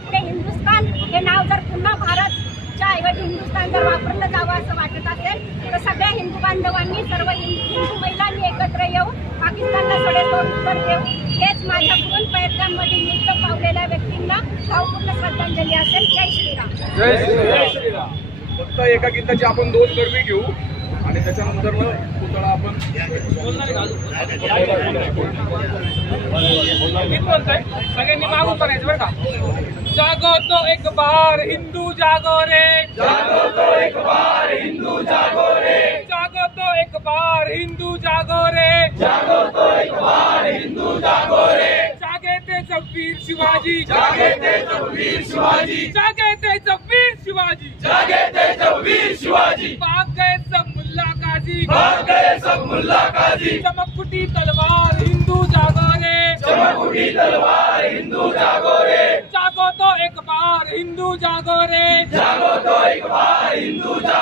आपले हिंदुस्थान हे नाव जर पुन्हा भारतच्या ऐवजी हिंदुस्थान जर वापरलं जावं असं वाटत असेल तर सगळ्या हिंदू बांधवांनी सर्व हिंदू हिंदू महिलांनी एकत्र येऊन पाकिस्तानला सडेतोड उत्तर देऊ हेच माझ्याकडून प्रयत्नांमध्ये नियुक्त पावलेल्या व्यक्तींना भावपूर्ण श्रद्धांजली असेल. जय श्रीराम. जय श्रीराम. फक्त एका गीताची आपण दोन गरबी घेऊ. आणि त्याच्यानंतर पुतळा आपण सगळ्यांनी मागून करायचं बरं का? जागो तो एक बार हिंदू जागो रे. जागो तो एक बार हिंदू जागो रे. जागो तो एक बार हिंदू जागो रे. जागो तो एक बार हिंदू जागो रे. जागे ते जगवीर शिवाजी। जागे ते जगवीर शिवाजी। जागे ते जगवीर शिवाजी। जागे ते जगवीर शिवाजी। भाग गए सब मुल्ला काजी। भाग गए सब मुल्ला काजी। चमकुटी तलवार हिंदू जागो रे। चमकुटी तलवार हिंदू जागो रे। जागो तो एक बार हिंदू जागो रे। जागो तो एक बार हिंदू जागो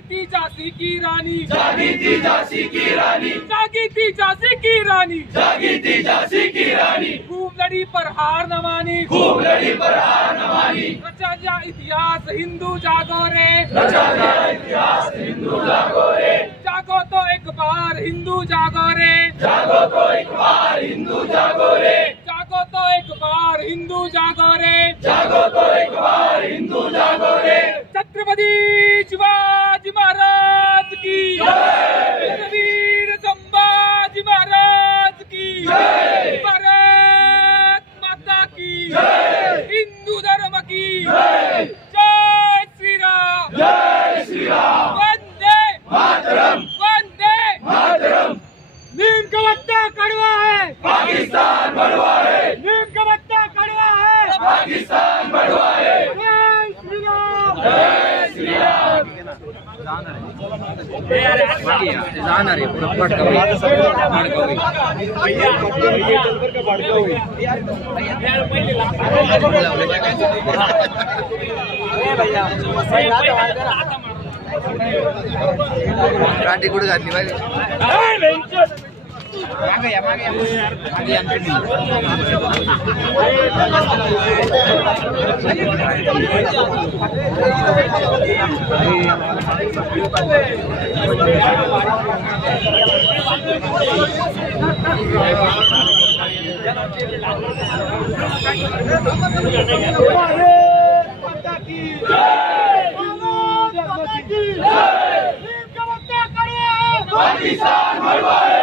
जागी ती झांसी की रानी। जागी ती झांसी की रानी। जागी ती झांसी की रानी। जागी ती झांसी की रानी। खूब लड़ी पर हार न मानी। खूब लड़ी पर हार न मानी। रचा जा इतिहास हिंदू जागो रे। रचा जा इतिहास हिंदू जागो रे। जागो तो एक बार हिंदू जागो रे। जागो तो एक बार हिंदू जागो रे। जागो तो एक बार हिंदू जागो रे। जागो पाकिस्तान बड़वा है नीम का पत्ता कड़वा है पाकिस्तान बड़वा है जय श्री राम जय श्री राम जाणार आहे पुढं पटकन माडगावी. काठी कुठे घातली पाहिजे मागे या मागे या मागे या तुम्ही. पाकिस्तान बड़वा है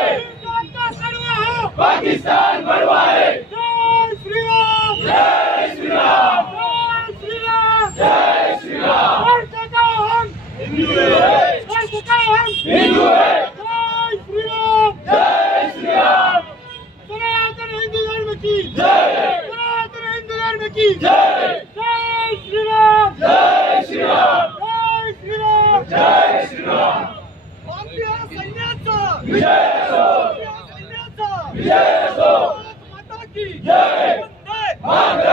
पाकिस्तान बड़वा है जय श्री राम जय श्री राम जय श्री राम जय श्री राम हम हिंदू है हिंदू है जय श्री राम जय श्री राम सनातन हिंदू धर्म की जय सनातन हिंदू धर्म की जय जय श्री राम जय श्री राम जय श्री राम जय श्री राम भारतीय सैन्याचा विजय असो सैन्याचा विजय असो माता की जय मातरम छत्रपती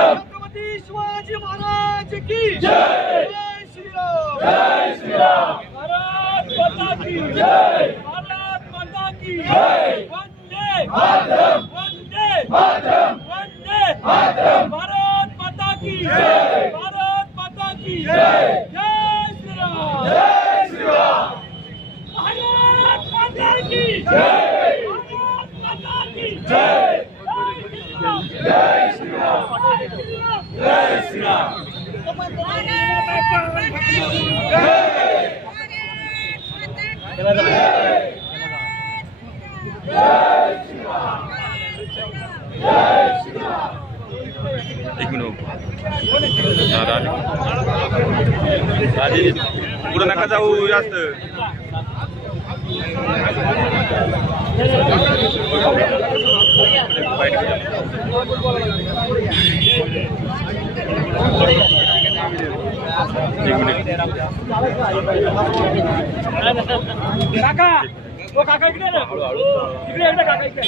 शिवाजी महाराज की जय श्रीराम जय श्रीराम भारत माता की जय भारत माता की जय वंदे मातरम वंदे मातरम वंदे मातरम भारत माता की जय भारत माता की जय श्रीराम जय श्रीराम भारत माता की जय भारत माता की जय जय श्री राम जय श्री राम एक मिनिट हा, राजे. राजे पुढं जाऊ जास्त काका ओ काका इकडे ना. इकडे ये ना काका इकडे.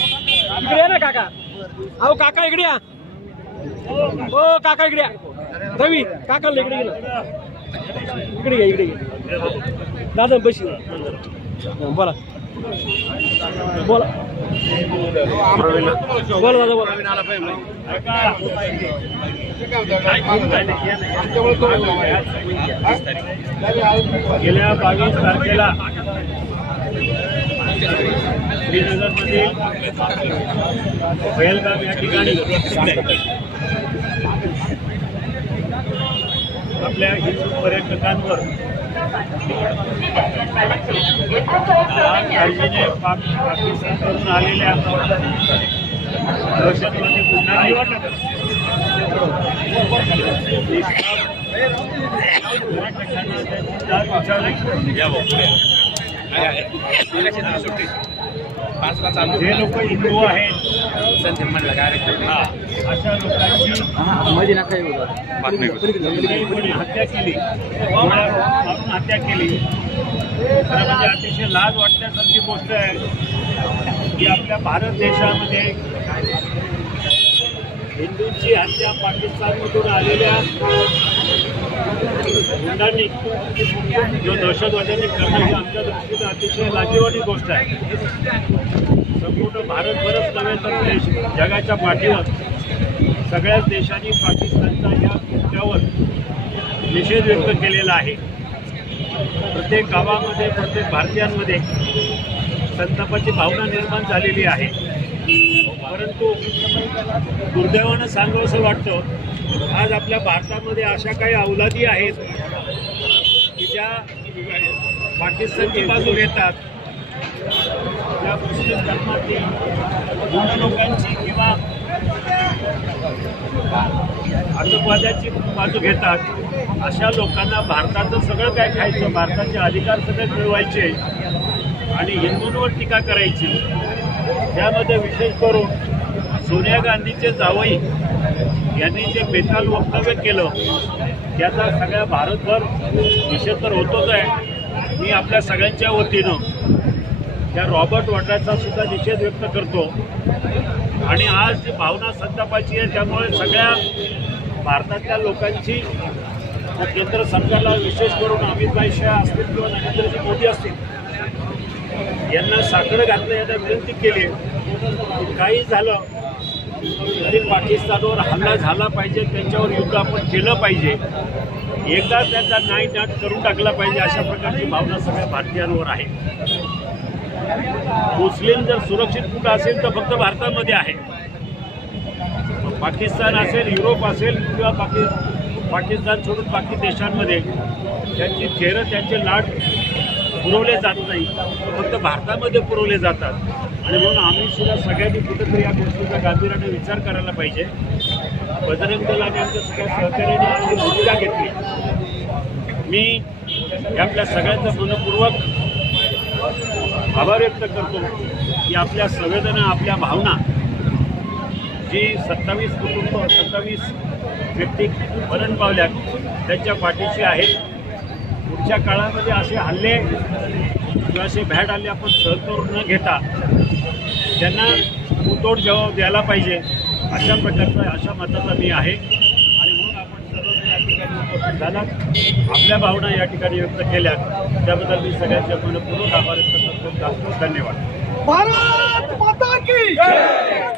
इकडे ना काका. अहो काका इकडे या. ओ काका इकडे या. रवी काका इकडे गेला. इकडे घ्या इकडे घ्या दादा बशी. बोला. बोला. बोला दादा बोला. गेल्या बावीस तारखेला श्रीनगरमधील पहलगाम या ठिकाणी आपल्या हिंदू पर्यटकांवर. काळजीने पाक पाकिस्तानकडून आलेल्या दहशतवादी विचारली जे लोक हिंदू आहेत. हा, अशा लोकांची कोणी हत्या केली. मारून हत्या केली? खरं म्हणजे अतिशय लाज वाटण्यासारखी गोष्ट आहे की आपल्या भारत देशामध्ये हिंदूंची हत्या पाकिस्तानमधून आलेल्या गुंडांनी जो दहशतवाद्यांनी करणं ही आमच्या दृष्टीनं अतिशय लाजीवाणी गोष्ट आहे. संपूर्ण भारतभरच नव्हे तर देश जगाच्या पाठीवर सगळ्याच देशांनी पाकिस्तानच्या या कृत्यावर निषेध व्यक्त केलेला आहे. प्रत्येक गावामध्ये प्रत्येक भारतीयांमध्ये संतापाची भावना निर्माण झालेली आहे. परंतु दुर्दैवानं सांगावं असं वाटतं आज आपल्या भारतामध्ये अशा काही अवलादी आहेत की ज्या पाकिस्तानची बाजू घेतात. त्या मुस्लिम धर्मातील लोकांची किंवा आतंकवाद्याची बाजू घेतात. अशा लोकांना भारताचं सगळं काय खायचं भारताचे अधिकार सगळे मिळवायचे आणि हिंदूंवर टीका करायची. त्यामध्ये विशेष करून सोनिया गांधीचे जावई यांनी जे बेताल वक्तव्य केलं त्याचा सगळ्या भारतभर निषेध तर होतोच आहे. मी आपल्या सगळ्यांच्या वतीनं त्या रॉबर्ट वड्राचा सुद्धा निषेध व्यक्त करतो. आणि आज जी भावना संतापाची आहे त्यामुळे सगळ्या भारतातल्या लोकांची केंद्र सरकारला विशेष करून अमितभाई शाह असतील किंवा नरेंद्रजी मोदी असतील यांना साखर घातलं यांना विनंती केली. काही झालं तरी पाकिस्तानवर हल्ला झाला पाहिजे त्यांच्यावर युद्ध आपण केलं पाहिजे. एकदा त्यांचा नाय नाट करून टाकला पाहिजे अशा प्रकारची भावना सगळ्या भारतीयांवर आहे. मुस्लिम जर सुरक्षित कुठं असेल तर फक्त भारतामध्ये आहे. पाकिस्तान असेल युरोप असेल किंवा पाकि पाकिस्तान सोडून बाकी देशांमध्ये त्यांची चेहरं त्यांचे लाट पुरवले जात नाही. फक्त भारतामध्ये पुरवले जातात. आणि म्हणून आम्ही सुद्धा सगळ्यांनी कुठेतरी या गोष्टीचा गांभीर्याने विचार करायला पाहिजे. बजरंग दलाने आमच्या सगळ्या सहकार्याने आपली भूमिका घेतली. मी आपल्या सगळ्यांचं मनपूर्वक आभार व्यक्त करतो की आपल्या संवेदना आपल्या भावना जी सत्तावीस कुटुंब सत्तावीस व्यक्ती मरण पावल्या त्यांच्या पाठीशी आहेत. पुढच्या काळामध्ये असे हल्ले किंवा असे भॅड हल्ले आपण सहन करून न घेता त्यांना मुतोड जबाब द्यायला पाहिजे. अशा प्रकारचा अशा मताचा मी आहे आणि म्हणून आपण सर्वजण या आपल्या भावना या ठिकाणी व्यक्त केल्या त्याबद्दल मी सगळ्यांच्या मनपूर्वक आभार व्यक्त करतो. धन्यवाद. भारत माता की जय!